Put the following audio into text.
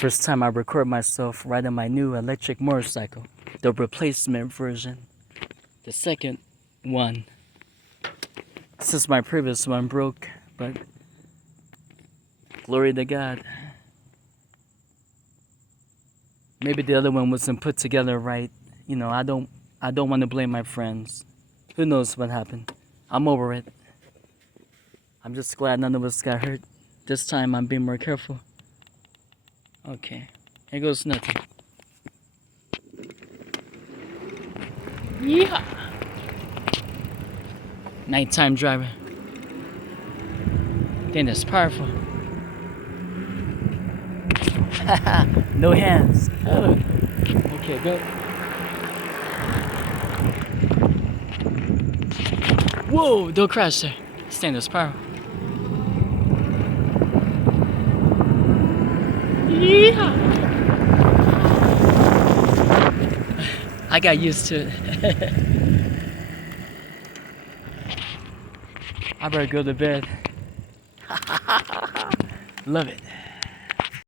First time I record myself riding my new electric motorcycle, the replacement version. The second one, since my previous one broke, but glory to God. Maybe the other one wasn't put together right. You know, I don't want to blame my friends. Who knows what happened? I'm over it. I'm just glad none of us got hurt. This time I'm being more careful. Okay, here goes nothing. Yeah. Nighttime driving. Damn, that's powerful. No hands. Oh. Okay, go. Whoa, don't crash there. Stand this power. Yeah. I got used to it. I better go to bed. Love it.